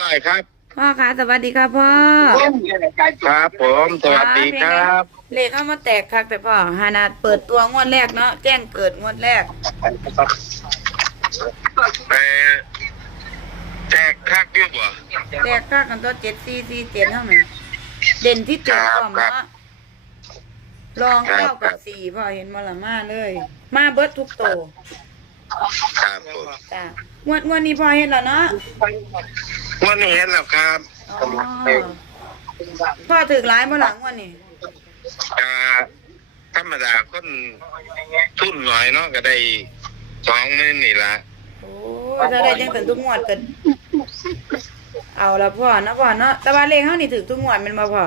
ได้ครับ พ่อคะสวัสดีค่ะพ่อ ครับผมสวัสดีครับเลขเข้ามาแตกคักแต่พ่อฮานาเปิดตัวงวดแรกเนาะแจ้งเกิดงวดแรกแต่แจกคักอยู่บ่แตกคักกันตัวเจ็ดสี่สี่เจ็ดเท่าไหร่เด่นที่เจ็ดครับพ่อมครับเนาะลองครับเก้าครักับบสี่พ่อเห็นมาละมาเลย มาเบิดทุกโตวครับผมจ้ะงวดงวดนี้พ่อเห็นแล้วเนาะ วันนี้เห็นแล้วครับอ๋อพ่อถึกร้ายมาหลังงวันนี้อ่าธรรมดาคนทุนหน่อยเนาะก็ได้สองหมื่นนี่ละโอ้ถ้าได้จังถึงทุกงวดกันเอาละพ่อเนาะพ่อเนาะแต่ว่าเลขเฮานี่ถึกทุกงวดแมันบ่พ่อ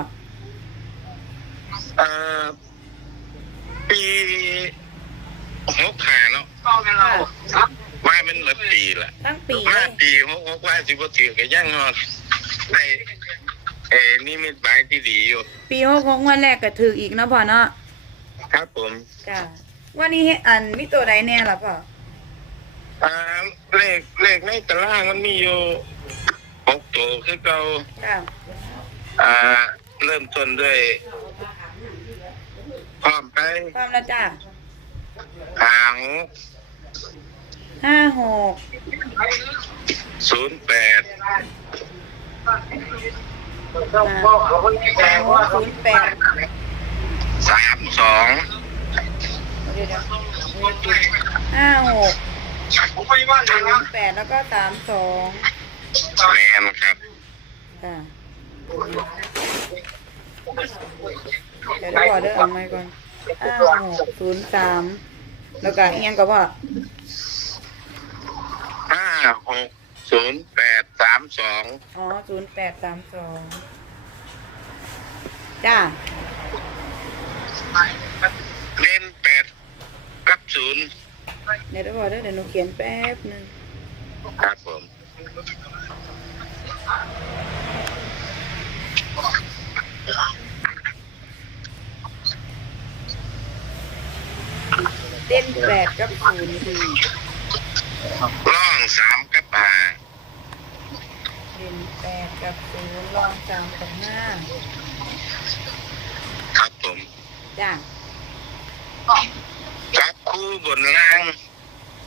อ่าปีหกขาเนาะ ค่ะว่า มันเหลือปีละทั้งปีเลมายปีหกหกว่าสิบถือก็ยังนอนได้เอ้นี่มีหมายที่ดีอยู่ ปีหกหกงวดแรกก็ถืออีกเนาะพ่อเนาะครับผมจ้ะวันนี้เฮ็ดอันมีตัวใดแน่ล่ะพ่ออ่าเลขเลขในตารางมันมีอยู่หกตัวคือเก่าจ้ะอ่า เริ่มต้นด้วยพร้อมไป พร้อมแล้วจ้ะหาง ห้าหกศูนย์แปดห้าหกศูนย์แปดสามสองเดี๋ยวเดี๋ยวห้าหกศูนย์แปดแล้วก็สามสองแมนครับจ้ะเดี๋ยวเดี๋ยวขอเด้อเอาไม้ก่อนห้าหกศูนย์สามแล้วก็เอียงกับว่าห้าหกศู นย์แปดสามสองอ๋อศูนย์แปดสามสองจ้าเล่นแปดกับศูนย์เดี๋ยวเดี๋ยวขอเด้อเดี๋ยวหนูเขียนแป๊บหนึ่งครับผมเต้นแปดกับศูนย์คือ ล่องสามกับห้า เต้นแปดกับศู นย์ลองสามกับห้าครับผมจ้าจับคู่บนล่าง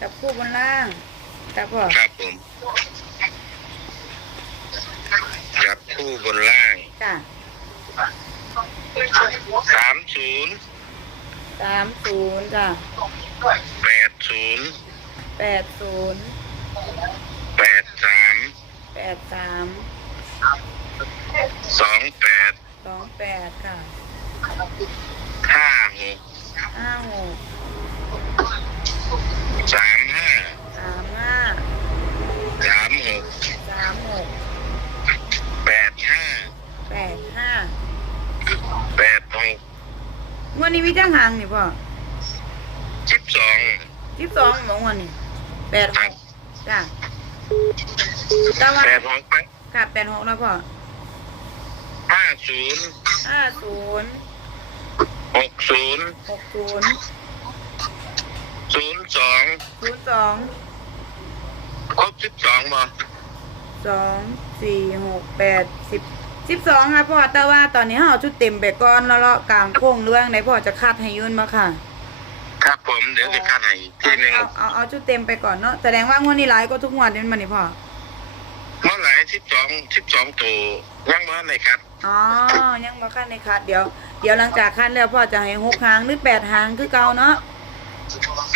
จับคู่บนล่างจับพ่อครับผมจับคู่บนล่างจ้าสามศูนย์สามศูนย์จ้าแปดศูนย์แปดศูนย์แปดสามแปดสาม สองแปดสองแปดค่ะห้าหกห้าหกสามห้าสามห้าสามหกสามหกแปดห้าแปดห้าแปดหกงวันนี้มีจ้างหางนี่พ่อสิบสองสิบสองหมองวันนี้แปดคหรับกจ้าแต่ว่าแปดหกไปค่ะแปดหกแล้วพ่อ ห้าศูนย์ห้าศูนย์หกศูนย์หกศูนย์ศูนย์สองศูนย์สองครบสิบสองบ่สองสี่หกแปดสิบสิบสองค่ะพ่อแต่ว่าตอนนี้เราเอาชุดเต็มไปก่อนแล้วเลาะกลางโค้งเรื่องไหนพ่อจะคัดให้ยุ่นมาค่ะ ครับผมเดี๋ยวจะคัดให้อีกทีหนึ่งเอาเอาเอาชุดเต็มไปก่อนเนาะแสดงว่างวดนี้หลายก็ทุกงวดนี่มันนี่พ่อเมื่อไหร่ สิบสองสิบสองตัวยังมาในครับอ๋อ ยังมาคัดในคัดเดี๋ยว เดี๋ยวหลังจากคัดแล้วพ่อจะให้หกหางหรือแปดหางคือเก่าเนาะ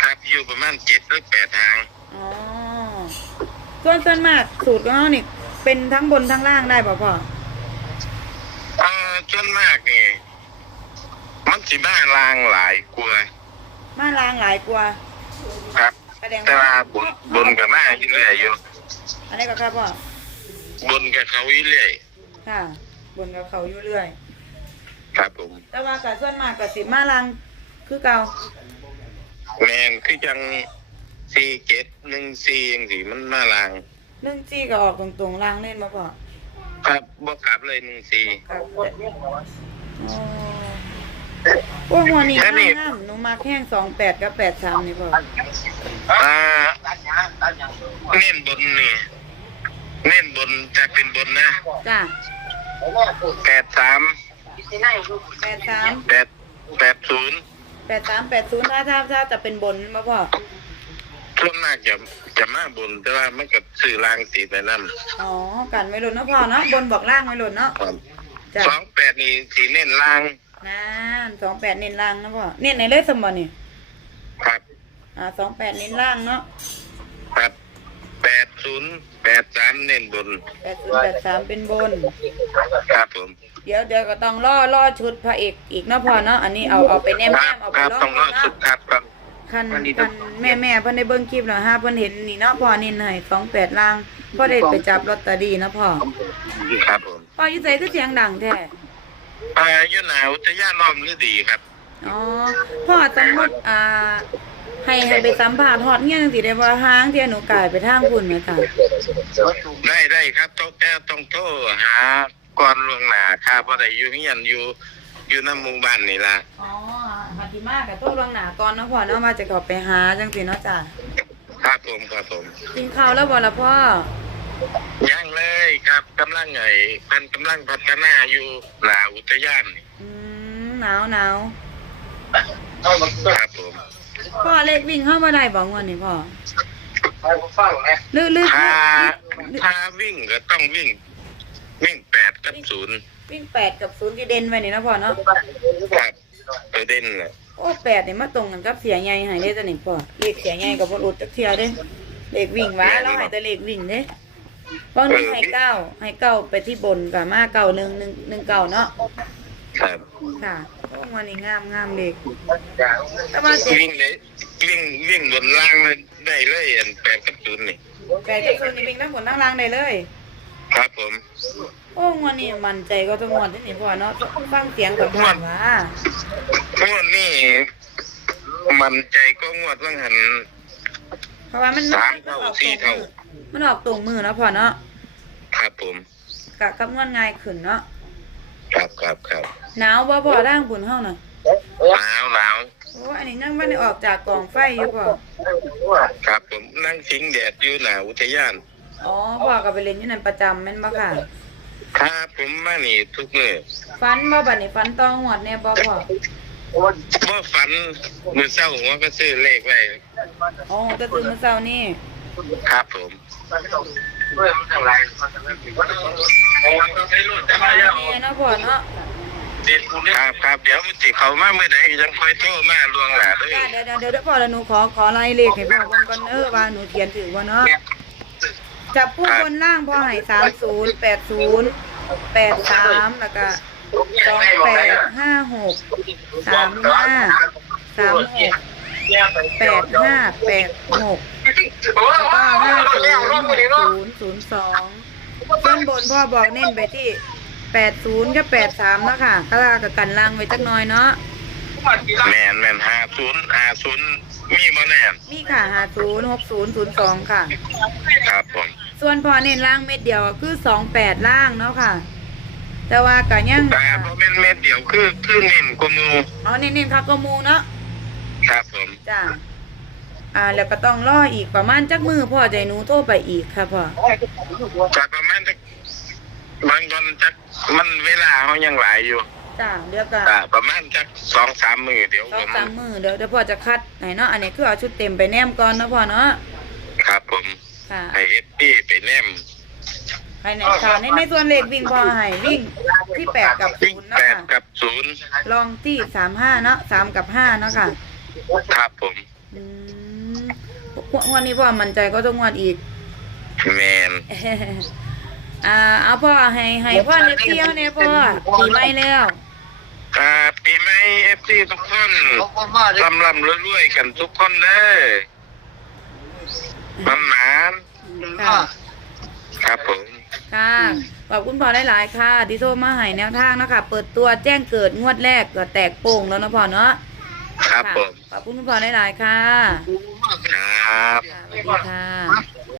ครับอยู่ประมาณเจ็ดหรือแปดทางอ๋อ ส่วนส่วนมากสูตรของเรานี่เป็นทั้งบนทั้งล่างได้ป่ะพ่อ เอ่อส่วนมากนี่มันสิบ้าลางหลายกลัวามาล่างหลายกว่าครับ แสดงแต่ว่าว่าบนบนกับมาอยู่เรื่อยอยู่ อันนี้ก็ครับพ่อ บนกับเขาอยู่เรื่อยค่ะ บนกับเขาอยู่เรื่อย ครับผม แต่ว่ากับส่วนมากกับสิมาล่างคือเก่าแมนคือจังสี่เจ็ดหนึ่งสี่ยังสี่มันมาลางหนึ่งจี้ก็ออกตรงๆล่างเล่นมาพ่อครับบ่กลับเลยหนึ่งสี่ครับอ๋อพวกหัวนี้ห้ามหนูมาแข้งสองแปดกับแปดสามนี่พ่ออ่าเน้นบนนี่ เน้นบนจะเป็นบนนะจ้าแปดสามแปดสามแปดแปดศูนย์แปดสามแปดศูนย์ถ้าถ้าถ้าจะเป็นบนมาพ่อช่วงหน้าจะจะมาบน แต่ว่ามันกับสื่อรางสีไปนั่นอ๋อกันไม่หล่นเนาะพ่อเนาะบนบอกล่างไม่หล่นเนาะครับจ้ะสองแปดนี่สีเน้นล่างนั่นสองแปดเน้นล่างนะพ่อเน้นในเลยสมบัตินี่ครับอ่าสองแปดเน้นล่างเนาะครับ แปดศูนย์แปดสามเน้นบนแปดศูนย์แปดสามเป็นบน ครับผมเดี๋ยวเดี๋ยวก็ต้องล่อล่อชุดพระเอกอีกเนาะพ่อเนาะอันนี้เอาเอาไปแนมคแนรับมเอาคไปรับล่อต้องรอดเนาะสุดครับครับ คันคันแม่แม่เพิ่นได้เบิ่งคลิปแล้วฮะเพิ่นเห็นนี่เนาะพ่อนี่ให้สองแปดล่างพ่อได้ไปจับลอตเตอรี่เนาะพ่อครับผมพ่ออยู่ไสคือเสียงดังแท้อายุหนาวจะย่านน้อมฤดีครับ อ๋อพ่อสมมุติอ่า ให้ให้ไปสัมภาษณ์ฮอดเงี้ยจังซี่ได้ว่าห้างที่หนูกลายไปทางพุ่นแม่ค่ะได้ได้ครับต้องแต่ต้องโทรหาก่อนล่วงหน้าครับเพราะได้อยู่เฮียนอยู่อยู่ในหมู่บ้านนี่ล่ะอ๋อหัดดีมากกับโทษลวงหนาก่อนเนาะพ่อเนาะมาจะเข้าไปหาจังซี่เนาะจ้ะครับผมครับผมกินข้าวแล้วบ่ล่ะพ่อยังเลยครับกำลังไงเป็นกำลังพัฒนาอยู่หนาอุทยานนี่อืมหนาวหนาวครับผม พ่อเลขวิ่งเข้ามาได้บ่งวดนี้พ่อลือลือถ้าลือถ้าวิ่งก็ต้องวิ่ง วิ่งแปดกับศูนย์วิ่งแปดกับศูนย์ที่เด่นไว้นี่เนาะพ่อเนาะครับตัวเด่นแหละโอ้แปดนี่มาตรงกันกับเสียใหญ่ให้เด้อจ้ะนี่พ่อเลขเสียใหญ่กับบ่รุดจักเที่ยเด้เลขวิ่งหว้าเราให้แต่เลขวิ่งเด้บางทีให้เก้าให้เก้าไปที่บนกับมาเก้าหนึ่งหนึ่งหนึ่งเก้าเนาะครับค่ะ โอ้วันนี้งามงามเลขแต่ว่าเจ็ดวิ่งเลยวิ่งวิ่งบนล่างเลยได้เลยอันแปดกับศูนย์นี่แปดกับศูนย์นี่วิ่งทั้งบนทั้งล่างได้เลย ครับผม โอ้งวันนี้มั่นใจก็ต้องงวดที่นี่พ่อเนาะฟังเสียงสัมภาษณ์ว่างวดนี่มันใจก็งวดว่างหันเพราะว่ามันสามเท่าสี่เท่ามันออกตรงมือเนาะพ่อเนาะครับผมกะกับงวดง่ายขึ้นเนาะ ครับครับครับหนาวบ่พ่อร่างบุญเฮาน่ะหนาวหนาวโอ้อันนี้ยังบ่ได้ออกจากกองไฟอยู่พ่อครับผมนั่งสิงแดดอยู่หนาอุทยานอ๋อพ่อก็ไปเล่นอยู่นั่นประจำแม่นบ่ค่ะครับผมมานี่ทุกมื้อฟันบ่บัดนี้ฟันต้องงวดแน่บ่พ่อบ่ฝันมื้อเช้าหัวก็ซื้อเลขไว้อ๋อจะตื่นมื้อเช้านี่ครับผม แน่เนาะพ่อเนาะครับครับเดี๋ยวมันสิเขามาเมื่อใดยังค่อยโทรมาล่วงหน้าเด้อจ้าเดี๋ยวเดี๋ยวเดี๋ยวเดี๋ยวพ่อแล้วหนูขอขอไล่เลขให้พ่อเบิ่งก่อนเด้อว่าหนูเขียนถูกบ่เนาะจับผู้บนล่างพ่อให้สามศูนย์แปดศูนย์แปดสามแล้วก็สองแปดห้าหกสามห้าสามหกแปดห้าแปดหกแล้วก็ห้าศูนย์หก ศูนย์ศูนย์สองส่วนบนพ่อบอกเน้นไปที่แปดศูนย์กับแปดสามแล้วค่ะก็ลากับกันล่างไว้จักหน่อยเนาะแม่นแม่น50 50มีบ่แน่มีค่ะห้าศูนย์หกศูนย์ศูนย์สองค่ะ ครับผมส่วนพอเน้นล่างเม็ดเดียวก็คือสองแปดล่างเนาะค่ะ แต่ว่าก็ยังแต่บ่แม่นเม็ดเดียวคือคือเน้นกว่าหมู่อ๋อเน้นๆครับก็มูเนาะครับผมจ้า อ่า แล้วก็ต้องรออีกประมาณจักมือพ่อใจหนูโทรไปอีกค่ะพ่อก็ประมาณจักบางวันจักมันเวลาเฮายังหลายอยู่จ้าเดี๋ยวก็อ่าประมาณจัก2-3มื้อเดี๋ยวสอผงมสามมือเดี๋ยวเดี๋ยวพ่อจะคัดไหนเนาะอันนี้คือเอาชุดเต็มไปแนมก่อนเนาะพ่อเนาะครับผมค่ะให้ FP ไปแนมภายในค่ะในในส่วนเลขวิ่งพ่อให้วิ่งที่แปดกับวิ่ศูงนย์เนาะแปดค่ะกับศูนย์ลองที่สามห้าเนาะสามกับห้าเนาะค่ะ ครับผม อืม งวันนี้พ่อมั่นใจก็ต้องงวดอีกแมนอ่าเอาพ่อให้ให้พ่อเนเที่ยวเนี่ยพ่อปีใหม่แล้วอ่าปีใหม่ FC ทุกคนลำลำรวยๆกันทุกคนเด้อมันหมานค่ะครับผมค่ะขอบคุณพ่อหลายๆค่ะที่โทรมาให้แนวทางเนาะคะเปิดตัวแจ้งเกิดงวดแรกก็แตกโป่งแล้วเนาะพ่อเนาะครับผมขอบคุณพ่อหลายๆค่ะ ครับ สวัสดีค่ะ